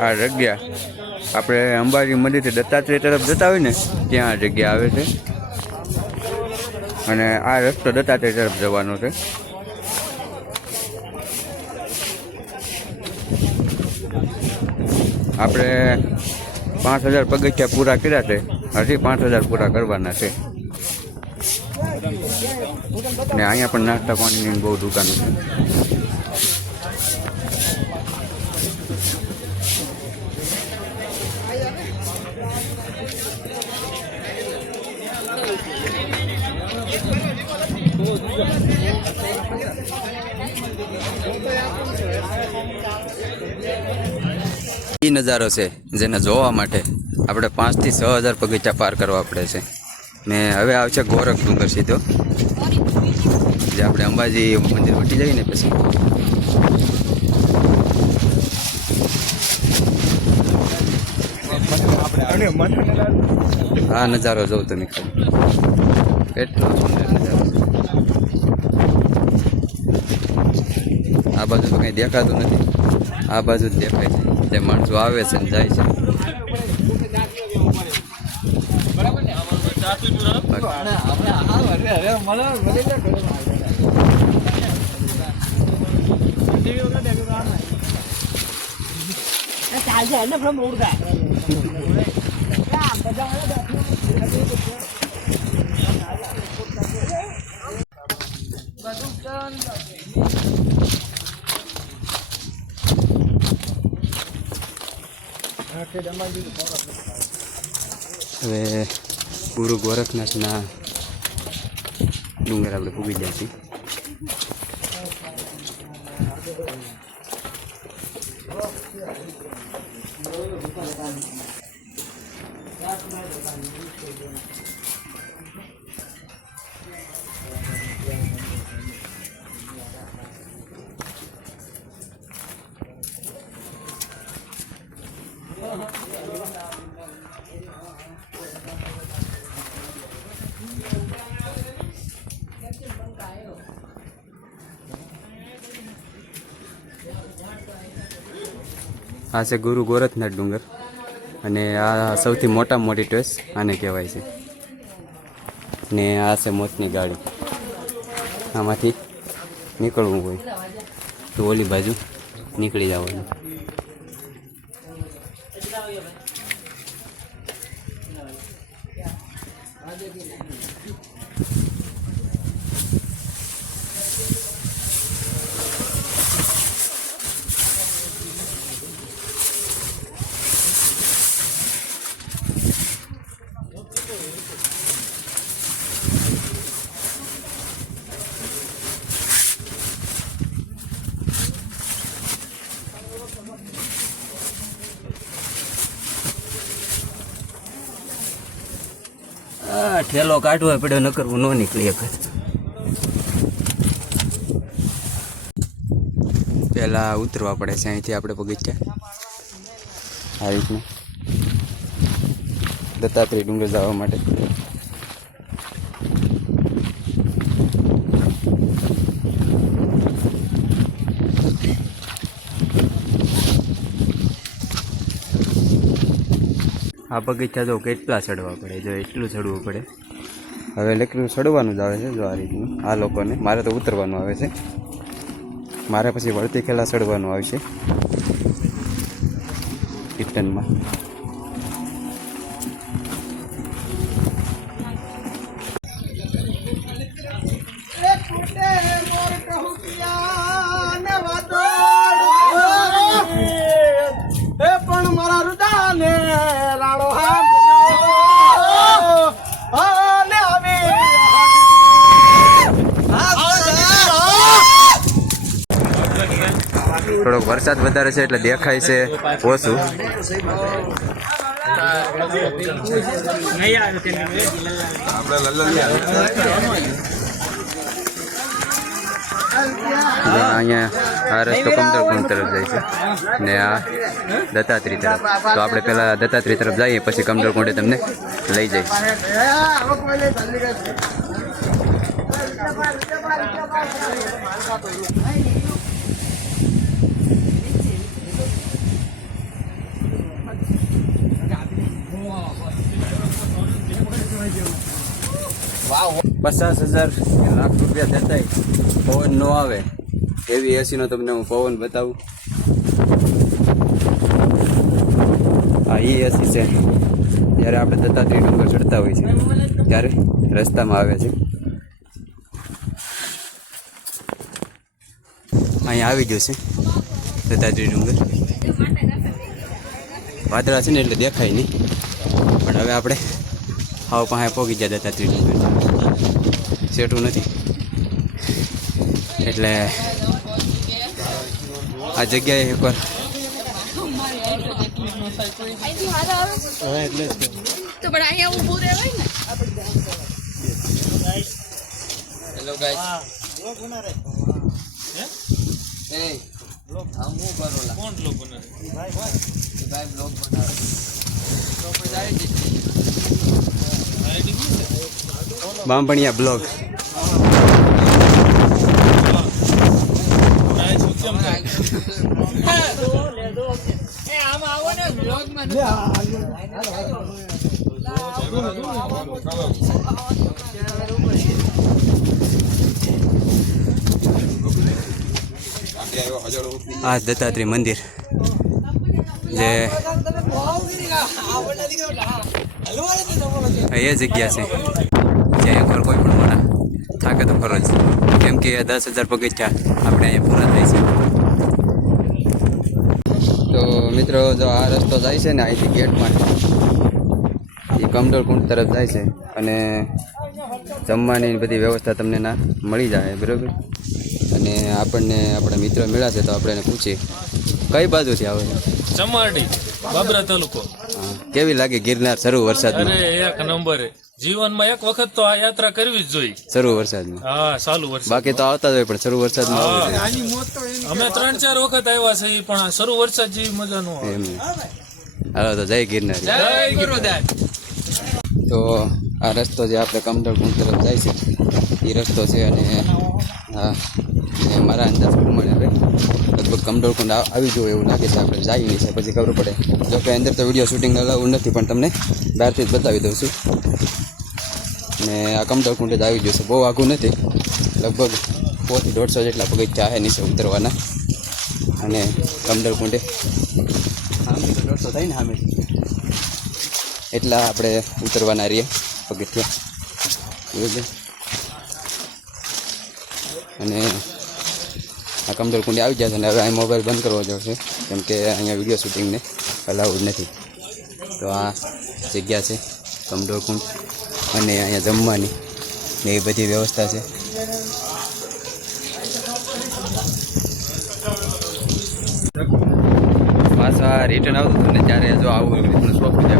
આ જગ્યા આપણે અંબાજી મંદિરથી દત્તાત્રેય તરફ જતા હોય ને, ત્યાં આ જગ્યા આવે છે. અને આ રસ્તો દત્તાત્રેય તરફ જવાનો છે. આપણે પાંચ હજાર પગથિયા પૂરા કર્યા છે. હજી પાંચ હજાર પૂરા કરવાના છે. ને અહીંયા પણ નાસ્તા પાણીની બહુ દુકાનો છે. એ નજારો છે જેને જોવા માટે આપણે પાંચથી છ હજાર બગીચા પાર કરવા પડે છે. ને હવે આવશે ગોરખ ડુંગર સીધો જે આપણે અંબાજી મંદિર વટી જઈએ ને પછી. આ નજારો જોઉં તમે ખાલી. કેટલો સુંદર નજારો આ બાજુ તો કંઈ દેખાતું નથી. આ બાજુ જ દેખાય છે. જે માણસો આવે છે ને જાય છે. ચાલશે એટલે પેલો મૂળ હવે ગુરુ ગોરખનાથના ડુંગર આપણે પૂગી ગયા છીએ. આ છે ગુરુ ગોરખનાથ ડુંગર. અને આ સૌથી મોટા મોટી ટોસ આને કહેવાય છે. ને આ છે મોતની ગાડી. આમાંથી નીકળવું હોય તો ઓલી બાજુ નીકળી જવાનું. આ ઠેલો કાઢવો પડ્યો ન કરવું ન નીકળી એક પહેલાં ઉતરવા પડે છે, અહીંથી આપણે બગીચા. આવી રીતનું. દત્તાત્રેય ડુંગર જવા માટે. આ બગીચા જો કેટલા ચડવા પડે, જો એટલું ચડવું પડે. હવે લેકરીનું ચડવાનું જ આવે છે જો આ રીતનું, આ લોકોને. મારે તો ઉતરવાનું આવે છે. મારે પછી વળતી ખેલા ચડવાનું આવશે. રિટર્નમાં વરસાદ વધારે છે એટલે દેખાય છે. ઓછું. અહીંયા આ રસ્તો કમતરપુર તરફ જાય છે. ને આ દત્તાત્રી તરફ. તો આપણે પહેલાં દત્તાત્રી તરફ જઈએ, પછી કમતરકુંડે તમને લઈ જઈશ. પચાસ હજાર લાખ રૂપિયા થતા પવન ન આવે. એવી એસીનો તમને હું પવન બતાવું. હા એ એસી છે. જ્યારે આપણે દત્તાત્રી ડુંગર ચડતા હોય છે. ત્યારે રસ્તામાં આવે છે. અહીંયા આવી ગયો છે દત્તાત્રી ડુંગર. વાદળા છે ને એટલે દેખાય નહીં. પણ હવે આપણે હાવ પાસે પહોંચી ગયા હતા ત્રીજું સેટું નથી એટલે આ જગ્યાએ એકવાર તો પણ અહીંયા ઊભું રહેવાય ને હેલો ગાઈસ કોણ બ્લોગ બનાવે ભાઈ બ્લોગ બનાવે બાંભણિયા બ્લોગ. આ દત્તાત્રેય મંદિર. જે એ જગ્યા છે. જ્યાં એકવાર કોઈ પણ મોટા થાકે તો ખરો જ. કેમ કે દસ હજાર પગથિયા આપણે અહીંયા પૂરા થાય છે. તો મિત્રો, જો આ રસ્તો જાય છે ને અહીંથી ગેટમાં, એ કમડોળ કુંડ તરફ જાય છે અને જમવાની બધી વ્યવસ્થા તમને ના મળી જાય, બરાબર? અને આપણને આપણા મિત્ર મળ્યા છે તો આપણે એને પૂછીએ. કઈ બાજુથી આવે? ચમાડી ચમારડી બાબરા તાલુકો. કેવી લાગે ગિરનાર શરૂ વરસાદમાં? અરે એક નંબર જીવનમાં એક વખત તો આ યાત્રા કરવી જ જોઈએ. શરૂ વરસાદમાં? હા ચાલુ વરસાદ. બાકી તો આવતા જ હોય પણ શરૂ વરસાદમાં અમે ત્રણ ચાર વખત આવ્યા છે પણ શરૂ વરસાદ જેવી મજા નો હાલો તો જય ગિરનાર. તો આ રસ્તો જે આપણે કમદળ કુંડ તરફ જાય છે એ રસ્તો છે અને હા અને મારા અંદાજ પ્રમાણે હવે લગભગ કમડોળ કુંડ આવી જવું એવું લાગે છે, આપણે જઈ નહીં છે પછી ખબર પડે. જો કે અંદર તો વીડિયો શૂટિંગ અલાઉડ નથી, પણ તમને બહારથી જ બતાવી દઉં છું. ને આ કમડોળ કુંડ જ આવી ગયું છે, બહુ આઘું નથી. લગભગ પોથી દોઢસો જેટલા પગથિયા છે નીચે ઉતરવાના. અને કમડોળ કુંડે આમ તો દોઢસો થાય ને આમે એટલા આપણે ઉતરવાના રહીએ પગથિયા. અને આ કમદોર કુંડી આવી ગયા છે અને હવે અહીં મોબાઈલ બંધ કરવો જોશે કેમ કે અહીંયા વીડિયો શૂટિંગને અલાઉડ નથી. તો આ જગ્યા છે, કમદોર કુંડ અને અહીંયા જમવાની ને એ બધી વ્યવસ્થા છે. પાછા રિટર્ન આવતું હતું ને ત્યારે જો આવું એવી